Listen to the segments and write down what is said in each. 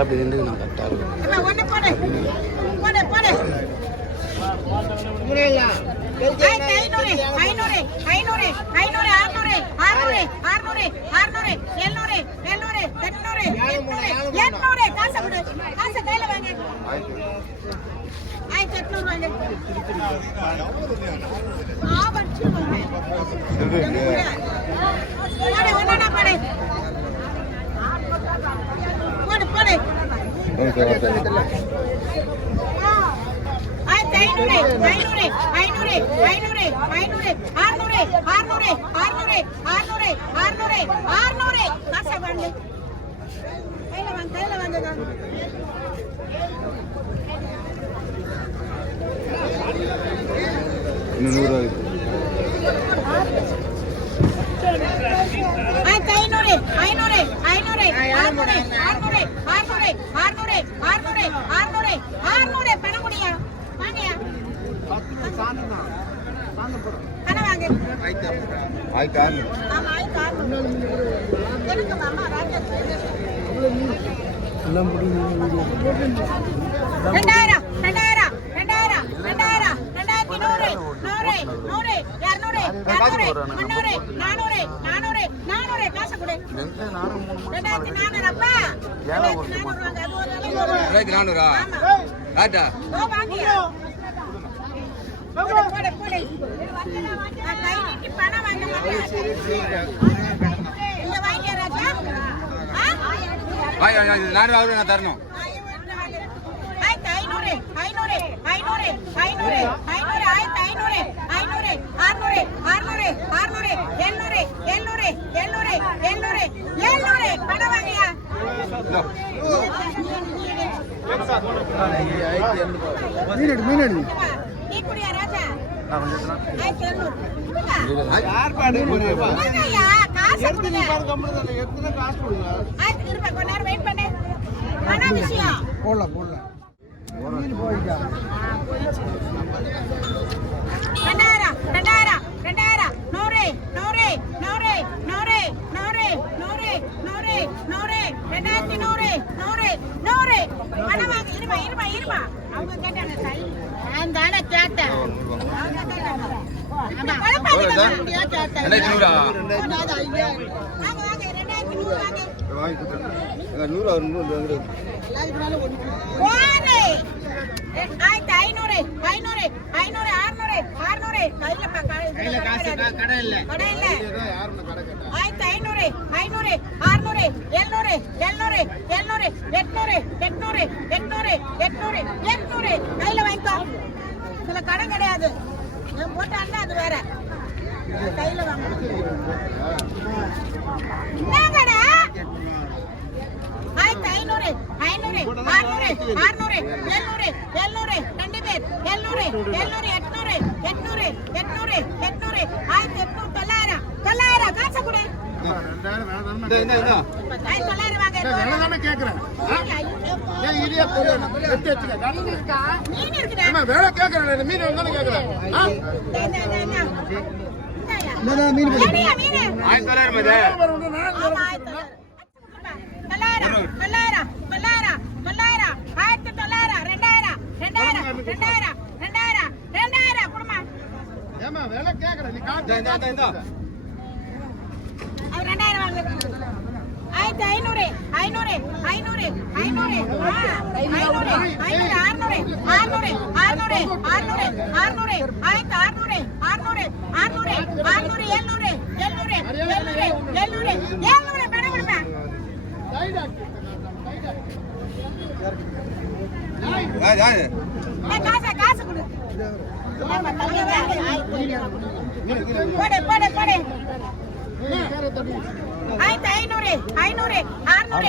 அப்படி இருந்து நான் கரெக்டாக நான் தரணும். கடன் கிடையாது, போட்டாண்டா அது வேற கையில வாங்கணும். என்னங்கடா 1500 500 600 600 700 700 2 பேர் 700 700 800 800 800 800 1800 900 900 காசு கொடு. 2000 900 வாங்க. வேற தான கேக்குறேன். ஏன் இரியா போறே எடுத்து வெச்சுக்க. மீன் இருக்குடா. நான் வேற கேக்குறேன். மீன் வந்தானே கேக்குறேன். நான் மீன் போடு. மீன் 1000 மதே. ஆமா 1000. 900 900 900 900 1900 2000 2000 2000 2000 2000 குடுமா. ஏமா வேலை கேக்குற நீ காசு இந்த அவர் 2000 வாங்க. 500 500 500 500 500 600 600 600 600 600 600 600 600 700 700 700 700 பணம் கொடுப்பா. காசு கொடு. போடு போடு போடு. 500 500 600 600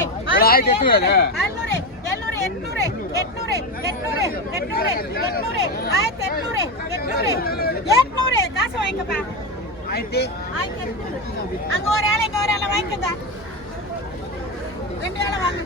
700 800 800 800 800 800 1800 800 காசு வாங்கிக்கப்பா. 1800 அங்க ஒரு ஆளை இங்க ஒரு ஆளை வாங்கிக்கங்க. ரெண்டு வேலை வாங்க.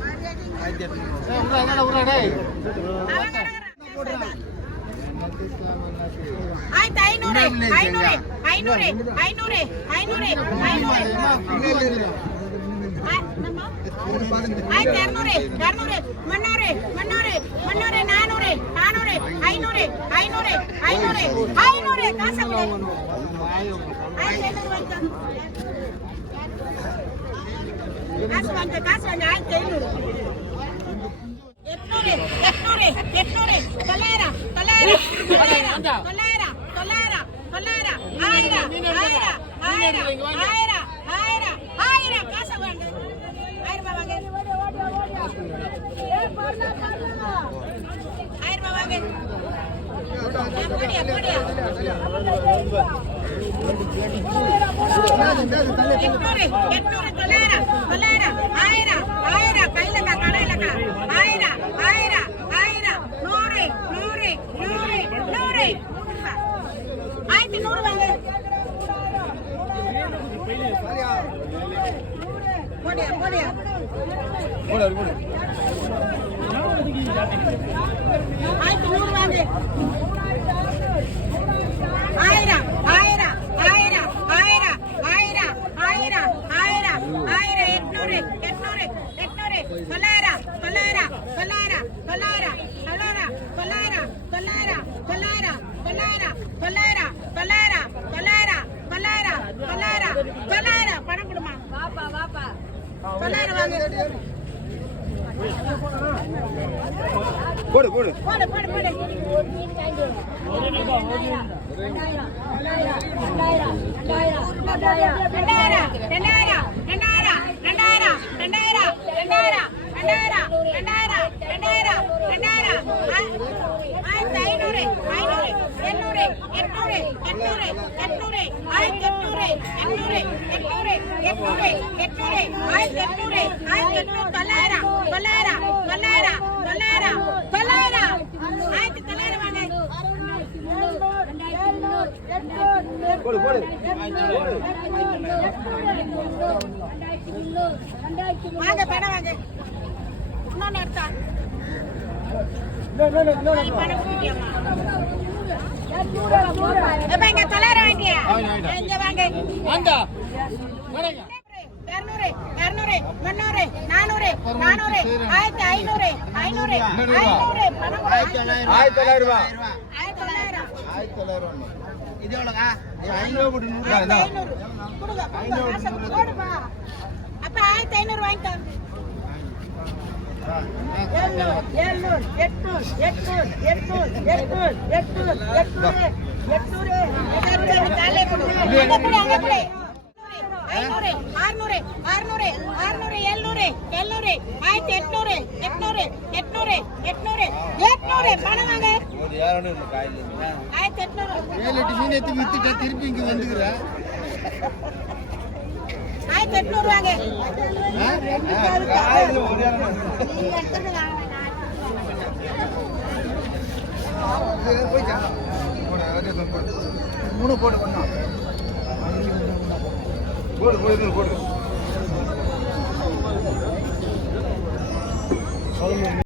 3 போடு